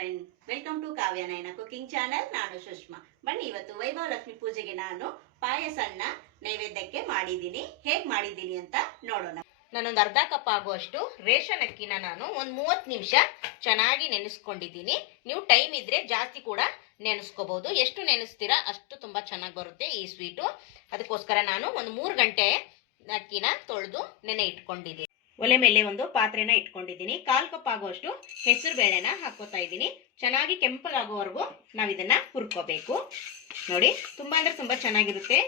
Friend welcome to Kavya Nayana cooking channel ನಾನು ಸುಷ್ಮಾ. ಬನ್ನಿ, ಇವತ್ತು ವೈಭವ ಲಕ್ಷ್ಮಿ ಪೂಜೆಗೆ ನಾನು ಪಾಯಸನ್ನ ನೈವೇದ್ಯಕ್ಕೆ ಮಾಡಿದ್ದೀನಿ. ಹೇಗ್ ಮಾಡಿದ್ದೀನಿ ಅಂತ ನೋಡೋಣ. ನಾನೊಂದು ಅರ್ಧ ಕಪ್ ಆಗುವಷ್ಟು ರೇಷನ್ ಅಕ್ಕಿನ ನಾನು ಒಂದು ಮೂವತ್ತು ನಿಮಿಷ ಚೆನ್ನಾಗಿ ನೆನೆಸ್ಕೊಂಡಿದ್ದೀನಿ. ನೀವು ಟೈಮ್ ಇದ್ರೆ ಜಾಸ್ತಿ ಕೂಡ ನೆನೆಸ್ಕೋಬಹುದು ಎಷ್ಟು ನೆನೆಸ್ತೀರಾ ಅಷ್ಟು ತುಂಬಾ ಚೆನ್ನಾಗಿ ಬರುತ್ತೆ ಈ ಸ್ವೀಟು. ಅದಕ್ಕೋಸ್ಕರ ನಾನು ಒಂದು ಮೂರು ಗಂಟೆ ಅಕ್ಕಿನ ತೊಳೆದು ನೆನೆ ಇಟ್ಕೊಂಡಿದ್ದೀನಿ. ಒಲೆ ಮೇಲೆ ಒಂದು ಪಾತ್ರೆನ ಇಟ್ಕೊಂಡಿದ್ದೀನಿ. ಕಾಲ್ ಕಪ್ ಆಗುವಷ್ಟು ಹೆಸರು ಬೇಳೆನ ಹಾಕೋತಾ ಇದ್ದೀನಿ. ಚೆನ್ನಾಗಿ ಕೆಂಪಗಾಗುವವರೆಗೂ ನಾವು ಇದನ್ನ ಹುರ್ಕೋಬೇಕು. ನೋಡಿ, ತುಂಬಾ ಅಂದ್ರೆ ತುಂಬಾ ಚೆನ್ನಾಗಿರುತ್ತೆ.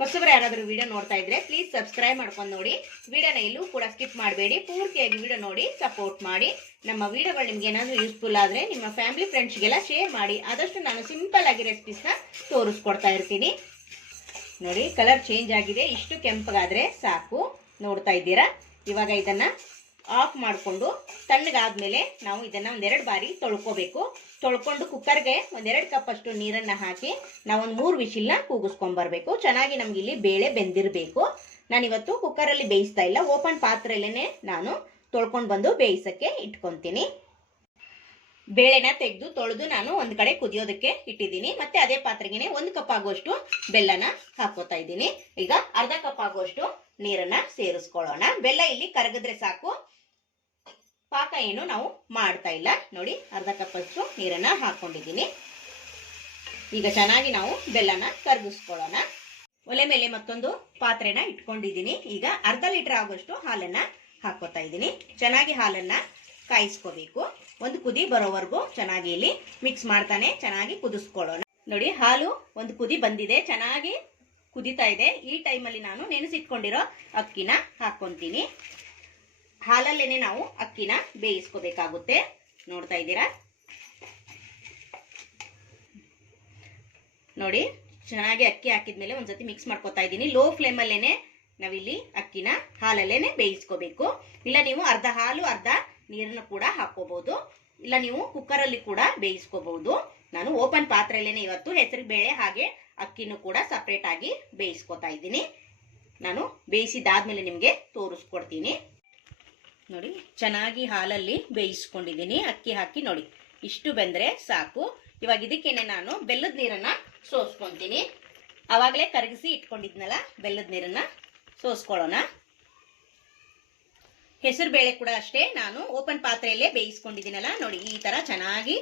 ಹೊಸಬ್ರು ಯಾರಾದರೂ ವಿಡಿಯೋ ನೋಡ್ತಾ ಇದ್ರೆ ಪ್ಲೀಸ್ ಸಬ್ಸ್ಕ್ರೈಬ್ ಮಾಡ್ಕೊಂಡು ನೋಡಿ. ವಿಡಿಯೋನ ಇಲ್ಲೂ ಕೂಡ ಸ್ಕಿಪ್ ಮಾಡಬೇಡಿ. ಪೂರ್ತಿಯಾಗಿ ವಿಡಿಯೋ ನೋಡಿ ಸಪೋರ್ಟ್ ಮಾಡಿ. ನಮ್ಮ ವಿಡಿಯೋಗಳು ನಿಮ್ಗೆ ಏನಾದರೂ ಯೂಸ್ಫುಲ್ ಆದರೆ ನಿಮ್ಮ ಫ್ಯಾಮಿಲಿ ಫ್ರೆಂಡ್ಸ್ಗೆಲ್ಲ ಶೇರ್ ಮಾಡಿ. ಆದಷ್ಟು ನಾನು ಸಿಂಪಲ್ ಆಗಿ ರೆಸಿಪೀಸ್ನ ತೋರಿಸ್ಕೊಡ್ತಾ ಇರ್ತೀನಿ. ನೋಡಿ ಕಲರ್ ಚೇಂಜ್ ಆಗಿದೆ. ಇಷ್ಟು ಕೆಂಪಗಾದರೆ ಸಾಕು. ನೋಡ್ತಾ ಇದ್ದೀರಾ? ಇವಾಗ ಇದನ್ನ ಆಫ್ ಮಾಡಿಕೊಂಡು ತಣ್ಣಗಾದ್ಮೇಲೆ ನಾವು ಇದನ್ನ ಒಂದೆರಡು ಬಾರಿ ತೊಳ್ಕೊಬೇಕು. ತೊಳ್ಕೊಂಡು ಕುಕ್ಕರ್ಗೆ ಒಂದೆರಡು ಕಪ್ ಅಷ್ಟು ನೀರನ್ನ ಹಾಕಿ ನಾವೊಂದು ಮೂರು ವಿಶಿಲ್ನ ಕೂಗಿಸ್ಕೊಂಬರ್ಬೇಕು. ಚೆನ್ನಾಗಿ ನಮ್ಗೆ ಇಲ್ಲಿ ಬೇಳೆ ಬೆಂದಿರಬೇಕು. ನಾನಿವತ್ತು ಕುಕ್ಕರಲ್ಲಿ ಬೇಯಿಸ್ತಾ ಇಲ್ಲ. ಓಪನ್ ಪಾತ್ರೆಯಲ್ಲೇ ನಾನು ತೊಳ್ಕೊಂಡು ಬಂದು ಬೇಯಿಸಕ್ಕೆ ಇಟ್ಕೊಂತೀನಿ. ಬೇಳೆನ ತೆಗೆದು ತೊಳೆದು ನಾನು ಒಂದು ಕಡೆ ಕುದಿಯೋದಕ್ಕೆ ಇಟ್ಟಿದ್ದೀನಿ. ಮತ್ತೆ ಅದೇ ಪಾತ್ರೆಗೆ ಒಂದು ಕಪ್ ಆಗುವಷ್ಟು ಬೆಲ್ಲನ ಹಾಕೋತಾ ಇದ್ದೀನಿ. ಈಗ ಅರ್ಧ ಕಪ್ ಆಗುವಷ್ಟು ನೀರನ್ನ ಸೇರಿಸ್ಕೊಳ್ಳೋಣ. ಬೆಲ್ಲ ಇಲ್ಲಿ ಕರಗಿದ್ರೆ ಸಾಕು. ಪಾಕ ಏನು ನಾವು ಮಾಡ್ತಾ ಇಲ್ಲ. ನೋಡಿ, ಅರ್ಧ ಕಪ್ ಅಷ್ಟು ನೀರನ್ನ ಹಾಕೊಂಡಿದ್ದೀನಿ. ಈಗ ಚೆನ್ನಾಗಿ ನಾವು ಬೆಲ್ಲನ ಕರಗಿಸ್ಕೊಳ್ಳೋಣ. ಒಲೆ ಮೇಲೆ ಮತ್ತೊಂದು ಪಾತ್ರೆನ ಇಟ್ಕೊಂಡಿದ್ದೀನಿ. ಈಗ ಅರ್ಧ ಲೀಟರ್ ಆಗುವಷ್ಟು ಹಾಲನ್ನ ಹಾಕೋತಾ ಇದ್ದೀನಿ. ಚೆನ್ನಾಗಿ ಹಾಲನ್ನ ಕಾಯಿಸ್ಕೋಬೇಕು. ಒಂದು ಕುದಿ ಬರೋವರೆಗೂ ಚೆನ್ನಾಗಿ ಇಲ್ಲಿ ಮಿಕ್ಸ್ ಮಾಡ್ತಾನೆ, ಚೆನ್ನಾಗಿ ಕುದಿಸ್ಕೊಳ್ಳೋಣ. ನೋಡಿ, ಹಾಲು ಒಂದು ಕುದಿ ಬಂದಿದೆ, ಚೆನ್ನಾಗಿ ಕುದಿತಾ ಇದೆ. ಈ ಟೈಮಲ್ಲಿ ನಾನು ನೆನೆಸಿಟ್ಕೊಂಡಿರೋ ಅಕ್ಕಿನ ಹಾಕೊಂತೀನಿ ಹಾಲಲ್ಲೇನೆ ನಾವು ಅಕ್ಕಿನ ಬೇಯಿಸ್ಕೋಬೇಕಾಗುತ್ತೆ. ನೋಡ್ತಾ ಇದ್ದೀರಾ? ನೋಡಿ, ಚೆನ್ನಾಗಿ ಅಕ್ಕಿ ಹಾಕಿದ್ಮೇಲೆ ಒಂದ್ಸತಿ ಮಿಕ್ಸ್ ಮಾಡ್ಕೊತಾ ಇದ್ದೀನಿ. ಲೋ ಫ್ಲೇಮಲ್ಲೇನೆ ನಾವಿಲ್ಲಿ ಅಕ್ಕಿನ ಹಾಲಲ್ಲೇನೆ ಬೇಯಿಸ್ಕೋಬೇಕು. ಇಲ್ಲ, ನೀವು ಅರ್ಧ ಹಾಲು, ಅರ್ಧ ನೀರನ್ನು ಕೂಡ ಹಾಕೋಬಹುದು ಇಲ್ಲ ನೀವು ಕುಕ್ಕರಲ್ಲಿ ಕೂಡ ಬೇಯಿಸ್ಕೋಬಹುದು ನಾನು ಓಪನ್ ಪಾತ್ರೆಯಲ್ಲೇನೆ ಇವತ್ತು ಹೆಸರು ಬೇಳೆ ಹಾಗೆ ಅಕ್ಕಿನೂ ಕೂಡ ಸಪ್ರೇಟ್ ಆಗಿ ಬೇಯಿಸ್ಕೊತಾ ಇದ್ದೀನಿ. ನಾನು ಬೇಯಿಸಿದಾದ್ಮೇಲೆ ನಿಮಗೆ ತೋರಿಸ್ಕೊಡ್ತೀನಿ. ನೋಡಿ, ಚೆನ್ನಾಗಿ ಹಾಲಲ್ಲಿ ಬೇಯಿಸ್ಕೊಂಡಿದ್ದೀನಿ. ಅಕ್ಕಿ ಹಾಕಿ ನೋಡಿ, ಇಷ್ಟು ಬಂದರೆ ಸಾಕು. ಇವಾಗ ಇದಕ್ಕೇನೆ ನಾನು ಬೆಲ್ಲದ ನೀರನ್ನ ಸೋಸ್ಕೊಂತೀನಿ. ಆವಾಗಲೇ ಕರಗಿಸಿ ಇಟ್ಕೊಂಡಿದ್ನಲ್ಲ, ಬೆಲ್ಲದ ನೀರನ್ನ ಸೋಸ್ಕೊಳ್ಳೋಣ. ಹೆಸರು ಬೇಳೆ ಕೂಡ ಅಷ್ಟೇ. ನಾನು ಓಪನ್ ಪಾತ್ರೆಯಲ್ಲೇ ಬೇಯಿಸ್ಕೊಂಡಿದ್ದೀನಲ್ಲ, ನೋಡಿ ಈ ತರ ಚೆನ್ನಾಗಿ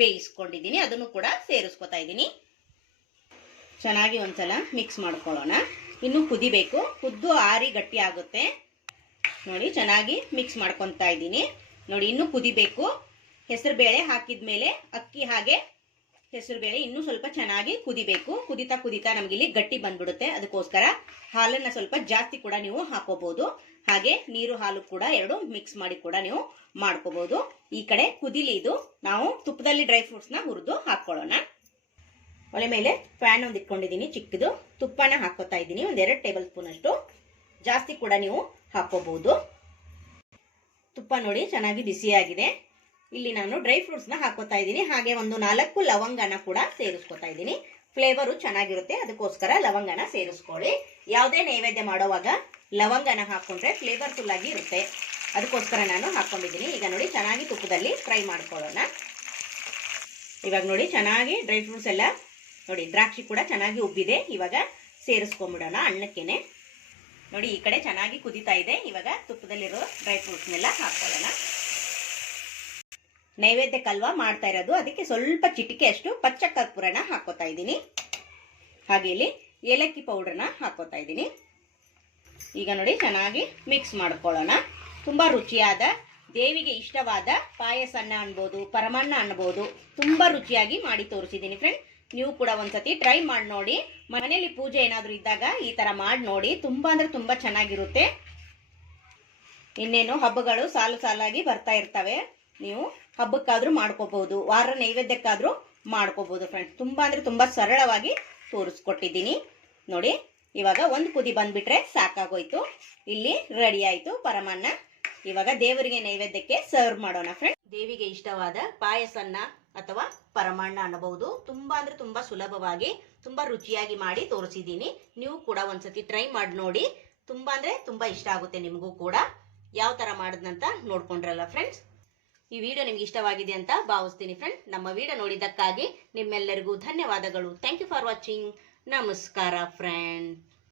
ಬೇಯಿಸ್ಕೊಂಡಿದ್ದೀನಿ. ಅದನ್ನು ಕೂಡ ಸೇರಿಸ್ಕೊತಾ ಇದ್ದೀನಿ. ಚೆನ್ನಾಗಿ ಒಂದ್ಸಲ ಮಿಕ್ಸ್ ಮಾಡ್ಕೊಳ್ಳೋಣ. ಇನ್ನು ಕುದಿಬೇಕು ಕುದ್ದು ಆರಿ ಗಟ್ಟಿ ಆಗುತ್ತೆ. ನೋಡಿ ಚೆನ್ನಾಗಿ ಮಿಕ್ಸ್ ಮಾಡ್ಕೊತಾ ಇದ್ದೀನಿ. ನೋಡಿ ಇನ್ನು ಕುದಿಬೇಕು ಹೆಸರು ಬೇಳೆ ಹಾಕಿದ ಮೇಲೆ ಅಕ್ಕಿ ಹಾಗೆ ಹೆಸರು ಬೇಳೆ ಇನ್ನೂ ಸ್ವಲ್ಪ ಚೆನ್ನಾಗಿ ಕುದಿಬೇಕು. ಕುದಿತಾ ಕುದಿತಾ ನಮ್ಗೆ ಇಲ್ಲಿ ಗಟ್ಟಿ ಬಂದ್ಬಿಡುತ್ತೆ. ಅದಕ್ಕೋಸ್ಕರ ಹಾಲನ್ನ ಸ್ವಲ್ಪ ಜಾಸ್ತಿ ಕೂಡ ನೀವು ಹಾಕೋಬಹುದು ಹಾಗೆ ನೀರು ಹಾಲು ಕೂಡ ಎರಡು ಮಿಕ್ಸ್ ಮಾಡಿ ಕೂಡ ನೀವು ಮಾಡ್ಕೋಬಹುದು ಈ ಕಡೆ ಕುದಿಲಿ ಇದು. ನಾವು ತುಪ್ಪದಲ್ಲಿ ಡ್ರೈ ಫ್ರೂಟ್ಸ್ನ ಹುರಿದು ಹಾಕೊಳ್ಳೋಣ. ಒಲೆ ಮೇಲೆ ಫ್ಯಾನ್ ಒಂದು ಇಟ್ಕೊಂಡಿದ್ದೀನಿ ಚಿಕ್ಕದು. ತುಪ್ಪನ ಹಾಕೋತಾ ಇದ್ದೀನಿ. ಒಂದೆರಡು ಟೇಬಲ್ ಸ್ಪೂನ್ ಅಷ್ಟು. ಜಾಸ್ತಿ ಕೂಡ ನೀವು ಹಾಕೋಬಹುದು ತುಪ್ಪ ನೋಡಿ ಚೆನ್ನಾಗಿ ಬಿಸಿಯಾಗಿದೆ. ಇಲ್ಲಿ ನಾನು ಡ್ರೈ ಫ್ರೂಟ್ಸ್ನ ಹಾಕೋತಾ ಇದ್ದೀನಿ. ಹಾಗೆ ಒಂದು ನಾಲ್ಕು ಲವಂಗನ ಕೂಡ ಸೇರಿಸ್ಕೊತಾ ಇದ್ದೀನಿ. ಫ್ಲೇವರು ಚೆನ್ನಾಗಿರುತ್ತೆ. ಅದಕ್ಕೋಸ್ಕರ ಲವಂಗನ ಸೇರಿಸ್ಕೊಳ್ಳಿ. ಯಾವುದೇ ನೈವೇದ್ಯ ಮಾಡೋವಾಗ ಲವಂಗನ ಹಾಕೊಂಡ್ರೆ ಫ್ಲೇವರ್ಫುಲ್ ಆಗಿ ಇರುತ್ತೆ. ಅದಕ್ಕೋಸ್ಕರ ನಾನು ಹಾಕೊಂಡಿದ್ದೀನಿ. ಈಗ ನೋಡಿ, ಚೆನ್ನಾಗಿ ತುಪ್ಪದಲ್ಲಿ ಫ್ರೈ ಮಾಡ್ಕೊಳ್ಳೋಣ. ಇವಾಗ ನೋಡಿ, ಚೆನ್ನಾಗಿ ಡ್ರೈ ಫ್ರೂಟ್ಸ್ ಎಲ್ಲ ನೋಡಿ, ದ್ರಾಕ್ಷಿ ಕೂಡ ಚೆನ್ನಾಗಿ ಉಬ್ಬಿದೆ. ಇವಾಗ ಸೇರಿಸ್ಕೊಂಡ್ಬಿಡೋಣ ಅಣ್ಣಕ್ಕೇನೆ ನೋಡಿ, ಈ ಕಡೆ ಚೆನ್ನಾಗಿ ಕುದಿತಾ ಇದೆ. ಇವಾಗ ತುಪ್ಪದಲ್ಲಿರೋ ಡ್ರೈ ಫ್ರೂಟ್ಸ್ನೆಲ್ಲ ಹಾಕೊಳ್ಳೋಣ. ನೈವೇದ್ಯಕ್ಕಲ್ವಾ ಮಾಡ್ತಾ ಇರೋದು. ಅದಕ್ಕೆ ಸ್ವಲ್ಪ ಚಿಟಿಕೆ ಅಷ್ಟು ಪಚ್ಚ ಕರ್ಪೂರನ ಹಾಕೋತಾ ಇದ್ದೀನಿ. ಹಾಗೆ ಇಲ್ಲಿ ಏಲಕ್ಕಿ ಪೌಡ್ರನ್ನ ಹಾಕೋತಾ ಇದ್ದೀನಿ. ಈಗ ನೋಡಿ ಚೆನ್ನಾಗಿ ಮಿಕ್ಸ್ ಮಾಡ್ಕೊಳ್ಳೋಣ. ತುಂಬ ರುಚಿಯಾದ, ದೇವಿಗೆ ಇಷ್ಟವಾದ ಪಾಯಸನ್ನ ಅನ್ಬೋದು, ಪರಮನ್ನ ಅನ್ಬೋದು ತುಂಬ ರುಚಿಯಾಗಿ ಮಾಡಿ ತೋರಿಸಿದ್ದೀನಿ ಫ್ರೆಂಡ್ ನೀವು ಕೂಡ ಒಂದ್ಸತಿ ಟ್ರೈ ಮಾಡಿ ನೋಡಿ. ಮನೆಯಲ್ಲಿ ಪೂಜೆ ಏನಾದರೂ ಇದ್ದಾಗ ಈ ಥರ ಮಾಡಿ ನೋಡಿ. ತುಂಬ ಅಂದರೆ ತುಂಬ ಚೆನ್ನಾಗಿರುತ್ತೆ. ಇನ್ನೇನು ಹಬ್ಬಗಳು ಸಾಲು ಸಾಲಾಗಿ ಬರ್ತಾ ಇರ್ತವೆ. ನೀವು ಹಬ್ಬಕ್ಕಾದ್ರೂ ಮಾಡ್ಕೋಬಹುದು, ವಾರ ನೈವೇದ್ಯಕ್ಕಾದ್ರೂ ಮಾಡ್ಕೋಬಹುದು ಫ್ರೆಂಡ್ಸ್ ತುಂಬಾ ಅಂದ್ರೆ ತುಂಬಾ ಸರಳವಾಗಿ ತೋರಿಸ್ಕೊಟ್ಟಿದ್ದೀನಿ. ನೋಡಿ, ಇವಾಗ ಒಂದು ಕುದಿ ಬಂದ್ಬಿಟ್ರೆ ಸಾಕಾಗೋಯ್ತು. ಇಲ್ಲಿ ರೆಡಿ ಆಯ್ತು ಪರಮಾನ್ನ. ಇವಾಗ ದೇವರಿಗೆ ನೈವೇದ್ಯಕ್ಕೆ ಸರ್ವ್ ಮಾಡೋಣ ಫ್ರೆಂಡ್ಸ್ ದೇವಿಗೆ ಇಷ್ಟವಾದ ಪಾಯಸನ್ನ ಅಥವಾ ಪರಮಾಣ್ಣ ಅನ್ನಬಹುದು. ತುಂಬಾ ಅಂದ್ರೆ ತುಂಬಾ ಸುಲಭವಾಗಿ, ತುಂಬಾ ರುಚಿಯಾಗಿ ಮಾಡಿ ತೋರಿಸಿದ್ದೀನಿ. ನೀವು ಕೂಡ ಒಂದ್ಸತಿ ಟ್ರೈ ಮಾಡಿ ನೋಡಿ. ತುಂಬಾ ಅಂದ್ರೆ ತುಂಬಾ ಇಷ್ಟ ಆಗುತ್ತೆ ನಿಮಗೂ ಕೂಡ. ಯಾವ ತರ ಮಾಡಿದ್ನಂತ ನೋಡ್ಕೊಂಡ್ರಲ್ಲ ಫ್ರೆಂಡ್ಸ್ ಈ ವಿಡಿಯೋ ನಿಮ್ಗೆ ಇಷ್ಟವಾಗಿದೆ ಅಂತ ಭಾವಿಸ್ತೀನಿ ಫ್ರೆಂಡ್ ನಮ್ಮ ವಿಡಿಯೋ ನೋಡಿದ್ದಕ್ಕಾಗಿ ನಿಮ್ಮೆಲ್ಲರಿಗೂ ಧನ್ಯವಾದಗಳು. ಥ್ಯಾಂಕ್ ಯು ಫಾರ್ ವಾಚಿಂಗ್ ನಮಸ್ಕಾರ ಫ್ರೆಂಡ್